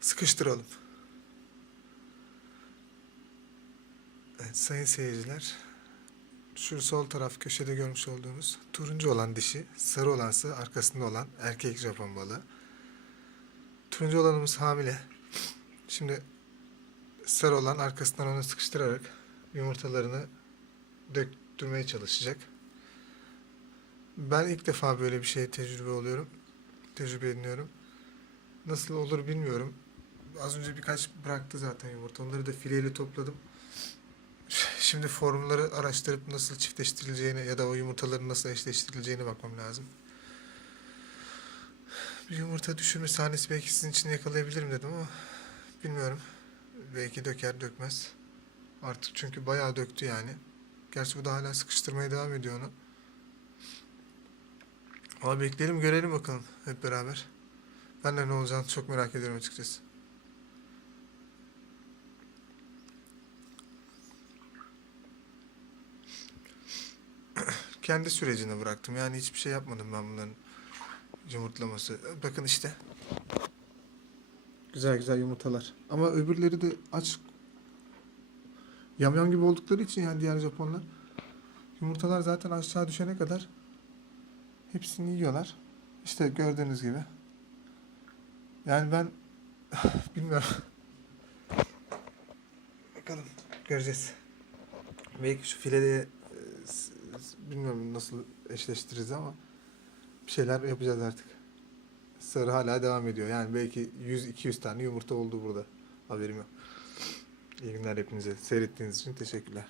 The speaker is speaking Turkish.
Sıkıştıralım. Evet sayın seyirciler. Şu sol taraf köşede görmüş olduğunuz turuncu olan dişi, sarı olansı arkasında olan erkek Japon balığı. Turuncu olanımız hamile. Şimdi sarı olan arkasından onu sıkıştırarak yumurtalarını döktürmeye çalışacak. Ben ilk defa böyle bir şeye tecrübe oluyorum. Tecrübe ediniyorum. Nasıl olur bilmiyorum. Az önce birkaç bıraktı zaten yumurta. Onları da fileyle topladım. Şimdi formları araştırıp nasıl çiftleştirileceğine ya da o yumurtaların nasıl eşleştirileceğine bakmam lazım. Bir yumurta düşürme sahnesi belki sizin için yakalayabilirim dedim ama bilmiyorum. Belki döker dökmez. Artık çünkü bayağı döktü yani. Gerçi bu da hala sıkıştırmaya devam ediyor onu. Ama bekleyelim görelim bakalım hep beraber. Ben de ne olacağını çok merak ediyorum açıkçası. Kendi sürecine bıraktım. Yani hiçbir şey yapmadım ben bunların yumurtlaması. Bakın işte. Güzel güzel yumurtalar. Ama öbürleri de aç. Yamyam gibi oldukları için yani diğer Japonlar. Yumurtalar zaten aşağı düşene kadar hepsini yiyorlar. İşte gördüğünüz gibi. Yani ben bilmiyorum. Bakalım göreceğiz. Belki şu filede s- bilmiyorum nasıl eşleştiririz ama bir şeyler yapacağız artık. Sarı hala devam ediyor. Yani belki 100-200 tane yumurta oldu burada. Haberim yok. İyi günler hepinize. Seyrettiğiniz için teşekkürler.